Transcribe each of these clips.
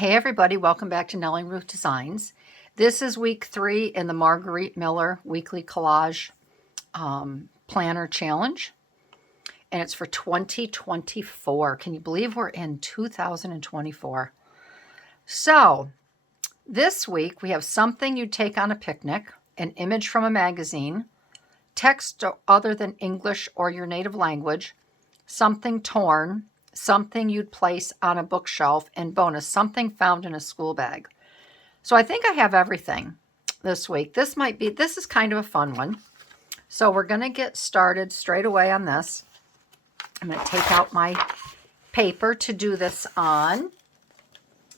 Hey everybody, welcome back to Nellie and Ruth Designs. This is week 3 in the Margarete Miller Weekly Collage Planner Challenge, and it's for 2024. Can you believe we're in 2024? So this week we have something you'd take on a picnic, an image from a magazine, text other than English or your native language, something torn, something you'd place on a bookshelf, and bonus, something found in a school bag. So I think I have everything this week. This is kind of a fun one. So we're going to get started straight away on this. I'm going to take out my paper to do this on.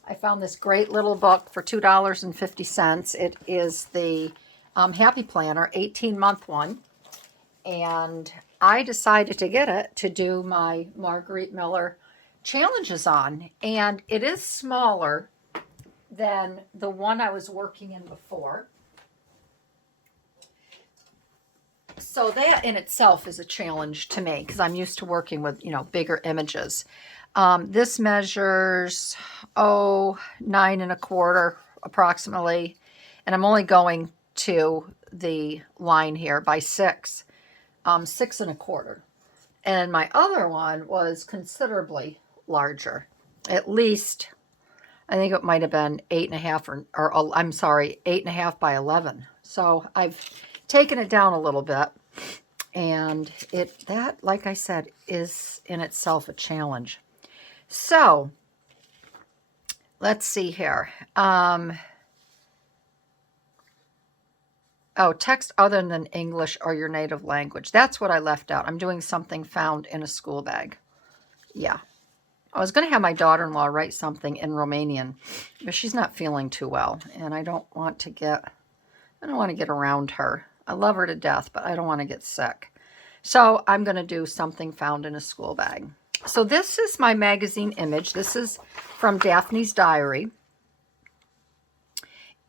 I found this great little book for $2.50. It is the Happy Planner 18-month one. And I decided to get it to do my Margarete Miller challenges on. And it is smaller than the one I was working in before. So that in itself is a challenge to me because I'm used to working with, bigger images. This measures, 9¼ approximately. And I'm only going to the line here by 6. 6¼ and my other one was considerably larger. At least I think it might have been 8½ or I'm sorry, 8½ by 11. So I've taken it down a little bit, and that like I said is in itself a challenge. So let's see here. Oh, text other than English or your native language. That's what I left out. I'm doing something found in a school bag. Yeah. I was going to have my daughter-in-law write something in Romanian, but she's not feeling too well, and I don't want to get around her. I love her to death, but I don't want to get sick. So I'm going to do something found in a school bag. So this is my magazine image. This is from Daphne's diary.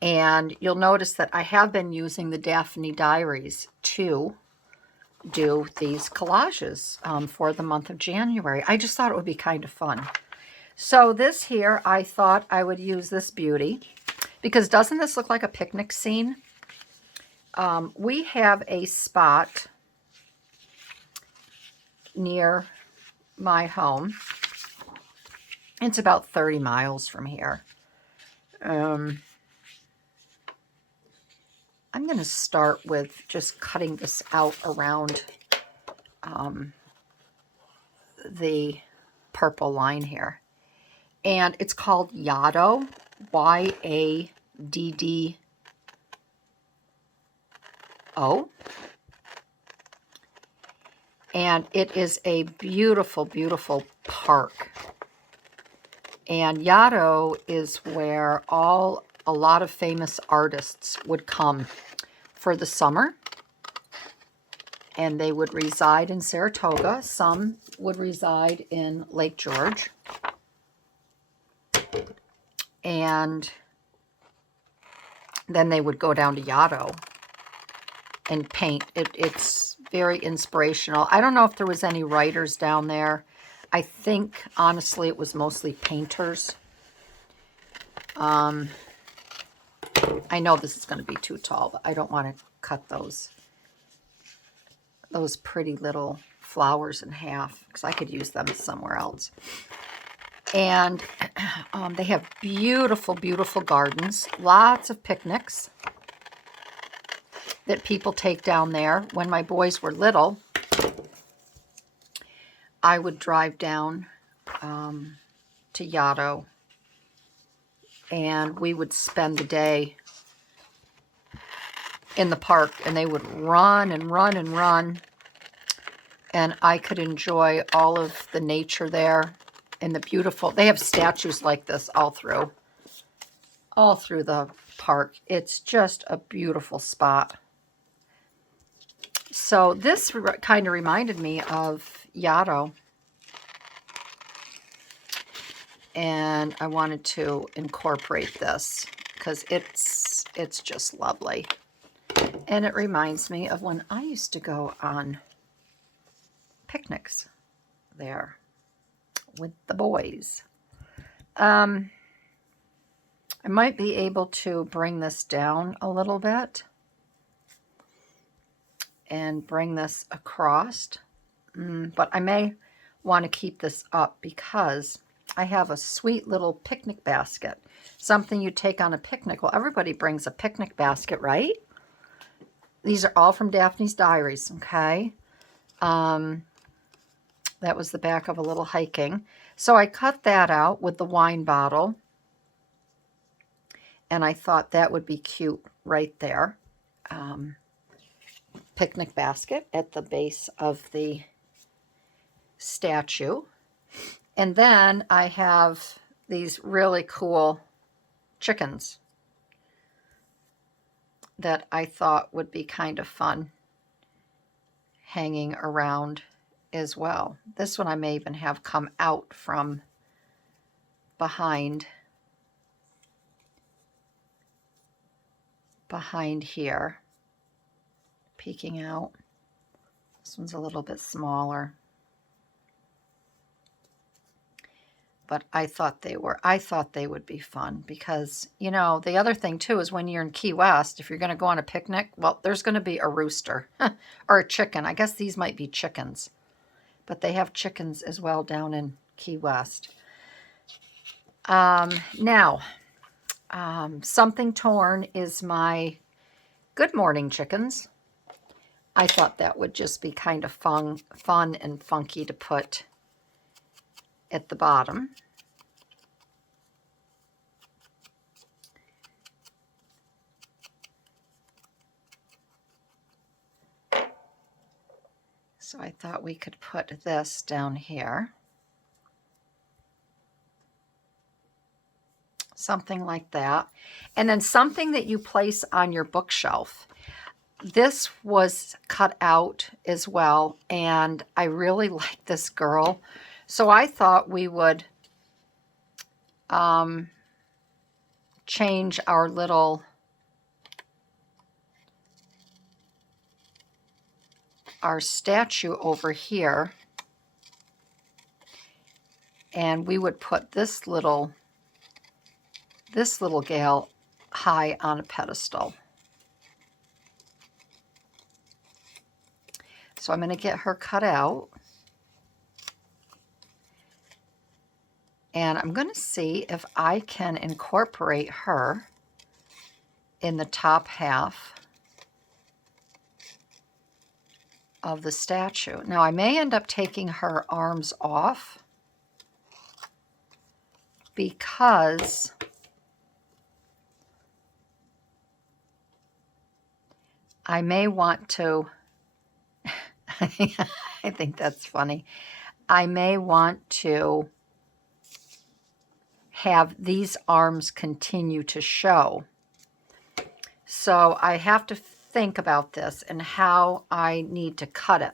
And you'll notice that I have been using the Daphne diaries to do these collages for the month of January. I just thought it would be kind of fun. So this here, I thought I would use this beauty because doesn't this look like a picnic scene? We have a spot near my home. It's about 30 miles from here. I'm going to start with just cutting this out around the purple line here. And it's called Yaddo, Y-A-D-D-O. And it is a beautiful, beautiful park. And Yaddo is where a lot of famous artists would come for the summer, and they would reside in Saratoga. Some would reside in Lake George, and then they would go down to Yaddo and paint. It's very inspirational. I don't know if there was any writers down there. I think, honestly, it was mostly painters. I know this is going to be too tall, but I don't want to cut those pretty little flowers in half because I could use them somewhere else. And they have beautiful, beautiful gardens, lots of picnics that people take down there. When my boys were little, I would drive down to Yaddo, and we would spend the day in the park, and they would run and run and run, and I could enjoy all of the nature there and the beautiful. They have statues like this all through the park. It's just a beautiful spot. So this kind of reminded me of Yaddo, and I wanted to incorporate this because it's just lovely. And it reminds me of when I used to go on picnics there with the boys. I might be able to bring this down a little bit and bring this across, but I may want to keep this up because I have a sweet little picnic basket, something you take on a picnic. Well, everybody brings a picnic basket, right? These are all from Daphne's diaries, okay? That was the back of a little hiking. So I cut that out with the wine bottle, and I thought that would be cute right there. Picnic basket at the base of the statue. And then I have these really cool chickens that I thought would be kind of fun hanging around as well. This one I may even have come out from behind here, peeking out. This one's a little bit smaller. But I thought they would be fun because, you know, the other thing too is when you're in Key West, if you're going to go on a picnic, well, there's going to be a rooster or a chicken. I guess these might be chickens, but they have chickens as well down in Key West. Now, something torn is my Good Morning chickens. I thought that would just be kind of fun and funky to put at the bottom. So I thought we could put this down here. Something like that. And then something that you place on your bookshelf. This was cut out as well, and I really like this girl. So I thought we would change our statue over here, and we would put this little gal high on a pedestal. So I'm going to get her cut out. And I'm going to see if I can incorporate her in the top half of the statue. Now, I may end up taking her arms off because I may want to, I think that's funny. I may want to have these arms continue to show. So I have to think about this and how I need to cut it.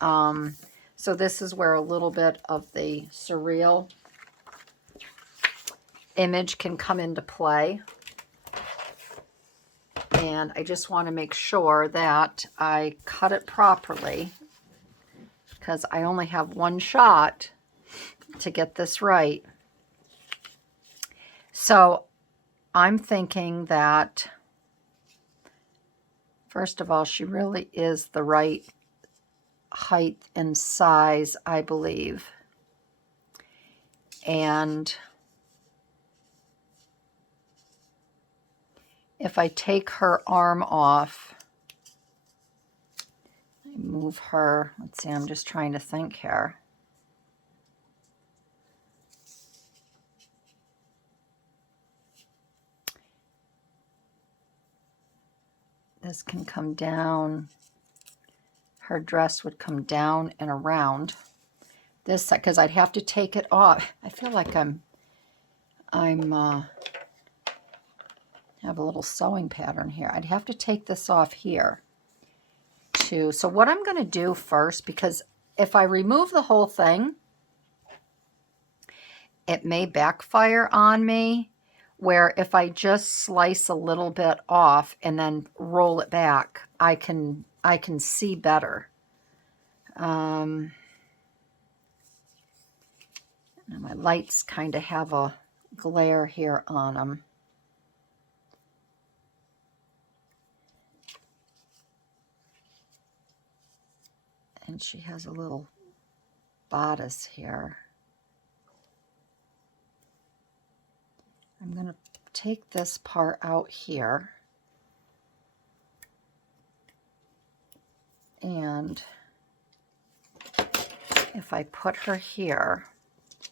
So this is where a little bit of the surreal image can come into play. And I just want to make sure that I cut it properly because I only have one shot to get this right. So I'm thinking that, first of all, she really is the right height and size, I believe. And if I take her arm off, I move her, let's see, I'm just trying to think here. This can come down. Her dress would come down and around. This, because I'd have to take it off. I feel like I'm have a little sewing pattern here. I'd have to take this off here too. So what I'm going to do first, because if I remove the whole thing, it may backfire on me, where if I just slice a little bit off and then roll it back, I can see better. Now my lights kind of have a glare here on them. And she has a little bodice here. I'm going to take this part out here. And if I put her here,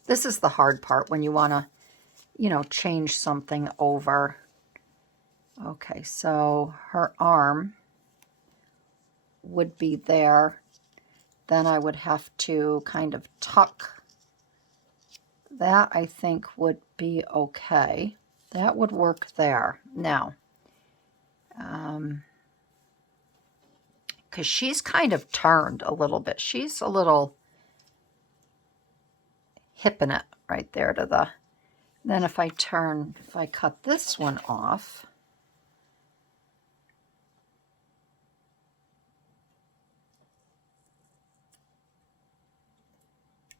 this is the hard part when you want to, you know, change something over. Okay, so her arm would be there. Then I would have to kind of tuck. That I think would be okay. That would work there. Now, because she's kind of turned a little bit. She's a little hipping it right there to the... Then if I cut this one off,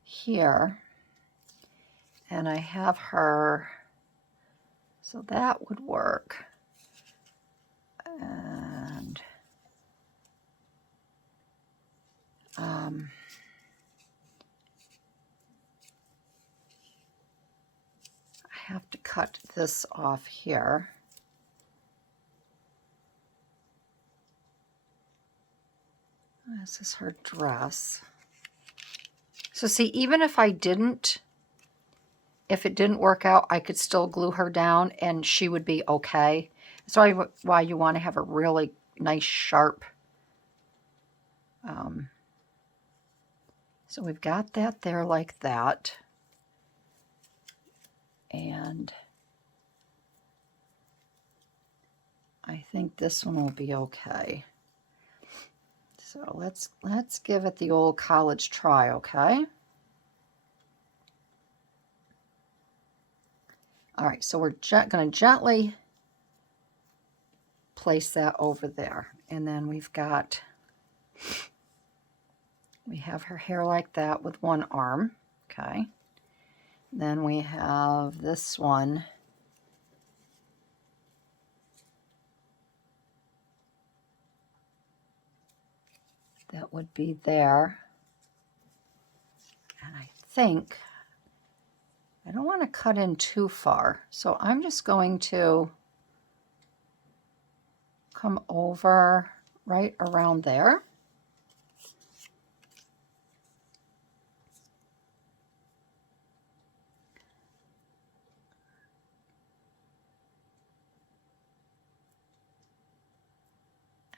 here, and I have her, so that would work. And I have to cut this off here. This is her dress. So see, even if it didn't work out, I could still glue her down and she would be okay. That's why you want to have a really nice sharp. So we've got that there like that. And I think this one will be okay. So let's give it the old college try, okay? All right, so we're going to gently place that over there. And then we have her hair like that with one arm, okay? Then we have this one. That would be there. And I think I don't want to cut in too far. So I'm just going to come over right around there.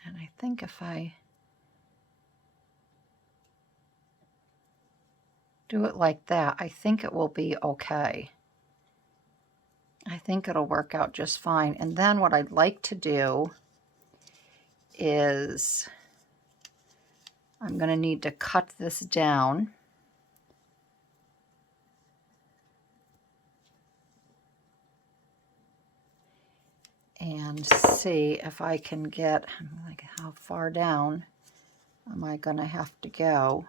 And I think if I do it like that, I think it will be okay. I think it'll work out just fine. And then what I'd like to do is I'm going to need to cut this down. And see if I can get, like, how far down am I going to have to go?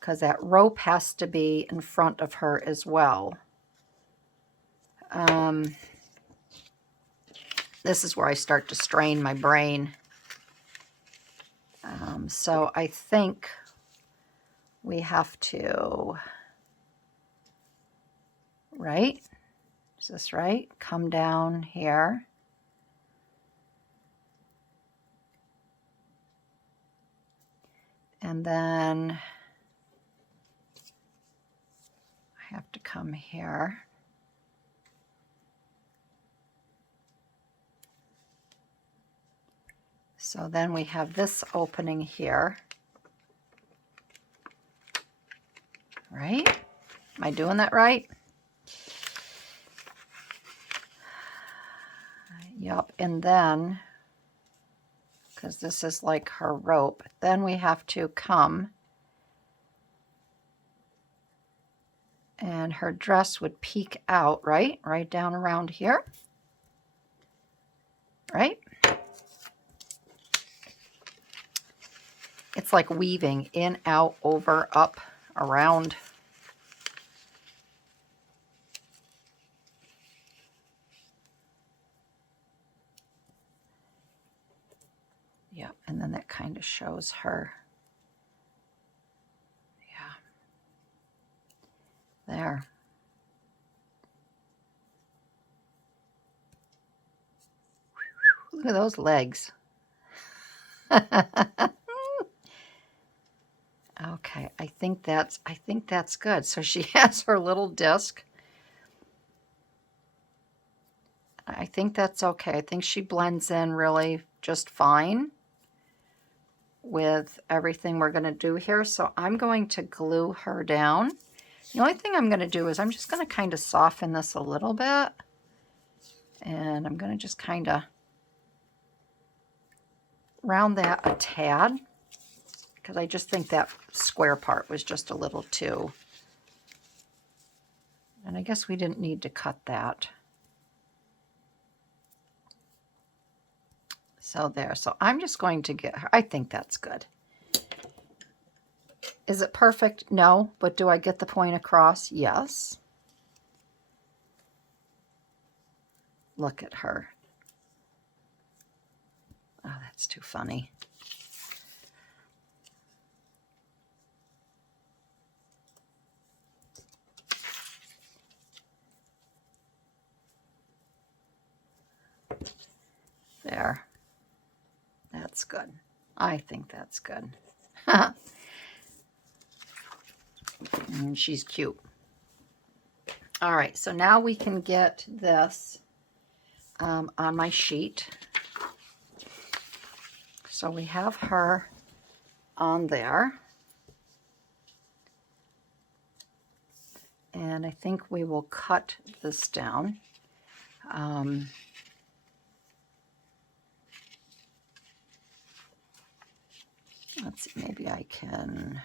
Because that rope has to be in front of her as well. This is where I start to strain my brain. So I think we have to, right? Is this right? Come down here. And then I have to come here. So then we have this opening here. Right? Am I doing that right? Yep, and then, because this is like her rope, then we have to come, and her dress would peek out, right? Right down around here, right? It's like weaving in, out, over, up, around. Yep, and then that kind of shows her Look at those legs. Okay, I think that's good. So she has her little disc. I think that's okay. I think she blends in really just fine with everything we're going to do here. So I'm going to glue her down. The only thing I'm going to do is I'm just going to kind of soften this a little bit. And I'm going to just kind of round that a tad, because I just think that square part was just a little too. And I guess we didn't need to cut that. So there. So I'm just going to get her. I think that's good. Is it perfect? No. But do I get the point across? Yes. Look at her. Oh, that's too funny. There. That's good. I think that's good. And she's cute. All right, so now we can get this on my sheet. So we have her on there. And I think we will cut this down. Let's see, maybe I can.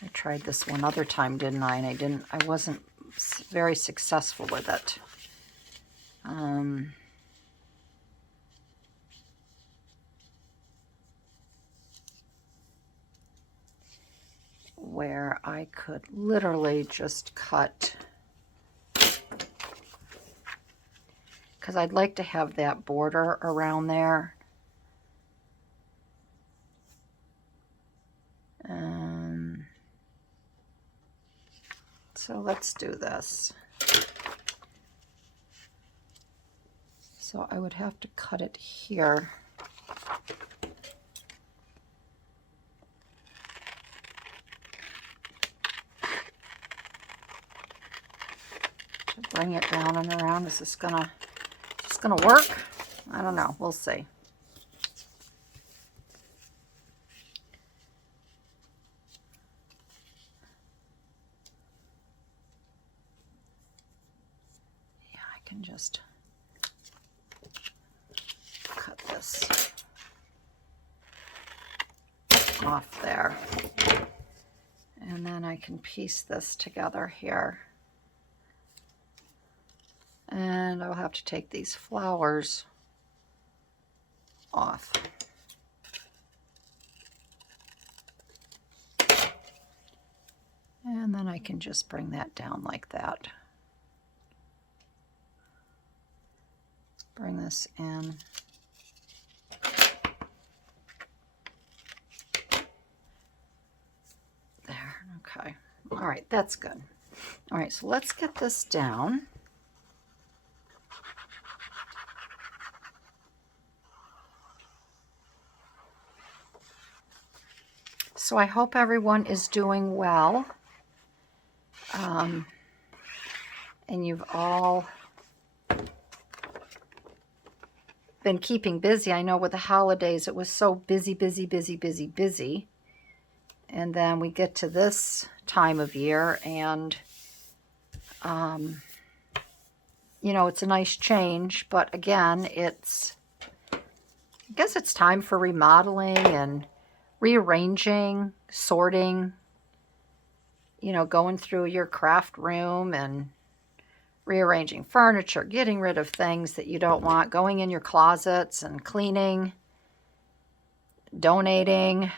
I tried this one other time, didn't I? And I wasn't very successful with it. Where I could literally just cut, because I'd like to have that border around there. So let's do this. So I would have to cut it here. To bring it down and around. Is this gonna work? I don't know. We'll see. Can just cut this off there, and then I can piece this together here, and I'll have to take these flowers off. And then I can just bring that down like that. Bring this in. There, okay. All right, that's good. All right, so let's get this down. So I hope everyone is doing well. And you've all been keeping busy. I know with the holidays it was so busy. And then we get to this time of year and you know, it's a nice change, but again, I guess it's time for remodeling and rearranging, sorting, you know, going through your craft room and rearranging furniture, getting rid of things that you don't want, going in your closets and cleaning, donating.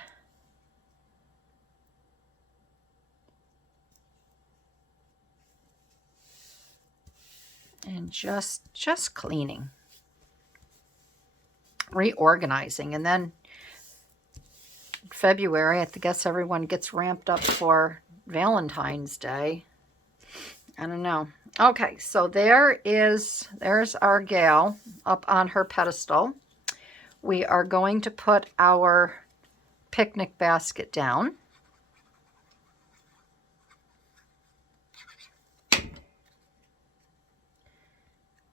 And just cleaning, reorganizing. And then February, I guess everyone gets ramped up for Valentine's Day. I don't know. Okay, so there's our gal up on her pedestal. We are going to put our picnic basket down.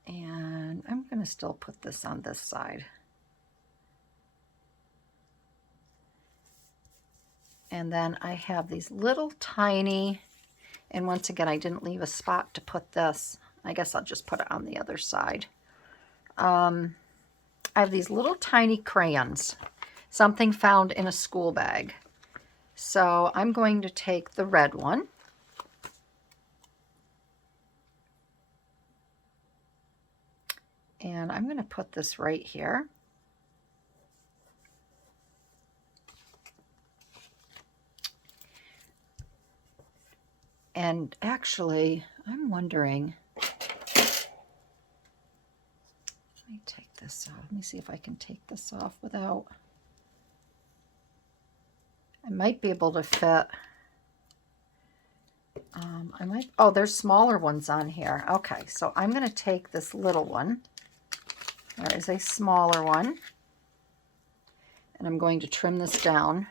And I'm going to still put this on this side. And then I have these little tiny, and once again, I didn't leave a spot to put this. I guess I'll just put it on the other side. I have these little tiny crayons, something found in a school bag. So I'm going to take the red one. And I'm going to put this right here. And actually, I'm wondering, let me take this off. Let me see if I can take this off without, I might be able to fit, oh, there's smaller ones on here. Okay, so I'm going to take this little one. There is a smaller one. And I'm going to trim this down.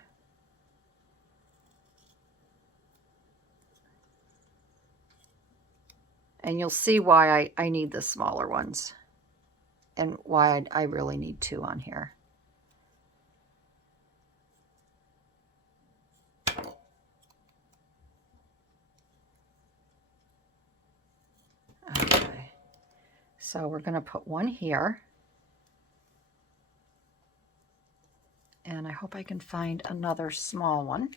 And you'll see why I need the smaller ones and why I really need two on here. Okay, so we're going to put one here. And I hope I can find another small one.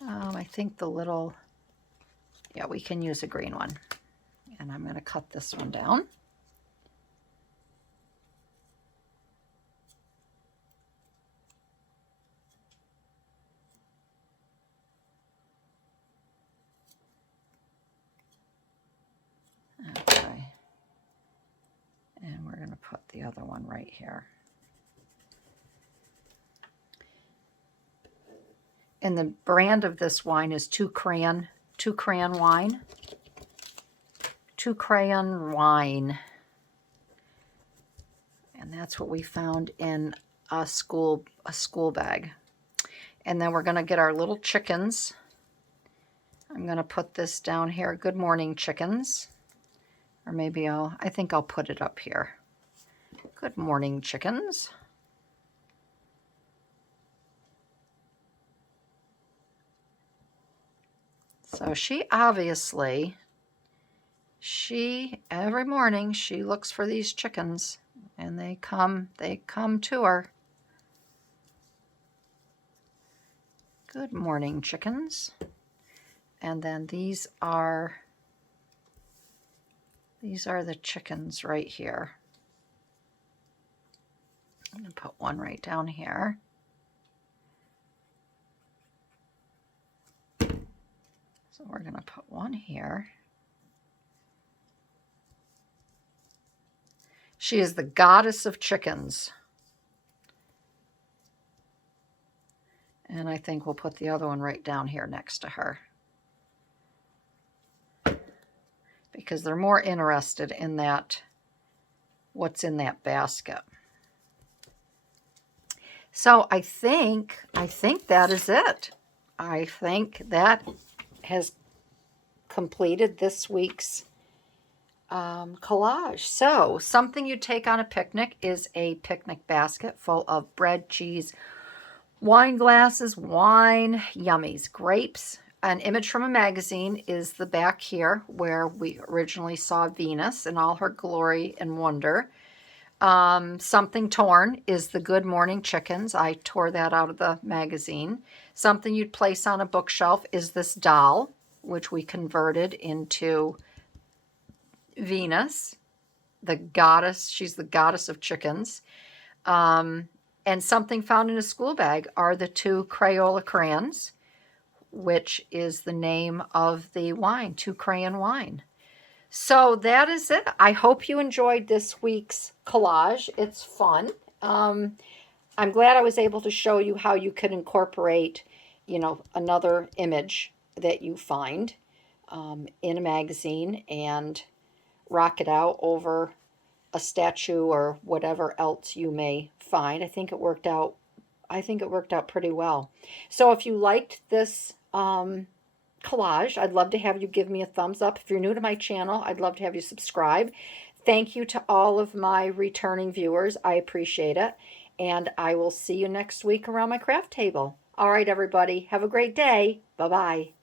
I think the little, yeah, we can use a green one. And I'm going to cut this one down. Okay. And we're going to put the other one right here. And the brand of this wine is Two Crayon Wine. Two Crayon Wine. And that's what we found in a school bag. And then we're going to get our little chickens. I'm going to put this down here. Good morning, chickens. Or maybe I think I'll put it up here. Good morning, chickens. So she obviously, every morning she looks for these chickens and they come to her. Good morning, chickens. And then these are the chickens right here. I'm going to put one right down here. So we're going to put one here. She is the goddess of chickens. And I think we'll put the other one right down here next to her. Because they're more interested in that, what's in that basket. So I think that is it. I think that has completed this week's collage. So something you take on a picnic is a picnic basket full of bread, cheese, wine glasses, wine, yummies, grapes. An image from a magazine is the back here where we originally saw Venus in all her glory and wonder. Something torn is the Good Morning Chickens. I tore that out of the magazine. Something you'd place on a bookshelf is this doll, which we converted into Venus, the goddess. She's the goddess of chickens. And something found in a school bag are the two Crayola crayons, which is the name of the wine, Two Crayon Wine. So that is it. I hope you enjoyed this week's collage. It's fun. I'm glad I was able to show you how you could incorporate, another image that you find. in a magazine and rock it out over a statue or whatever else you may find. I think it worked out pretty well. So if you liked this collage, I'd love to have you give me a thumbs up. If you're new to my channel, I'd love to have you subscribe. Thank you to all of my returning viewers. I appreciate it. And I will see you next week around my craft table. All right, everybody. Have a great day. Bye-bye.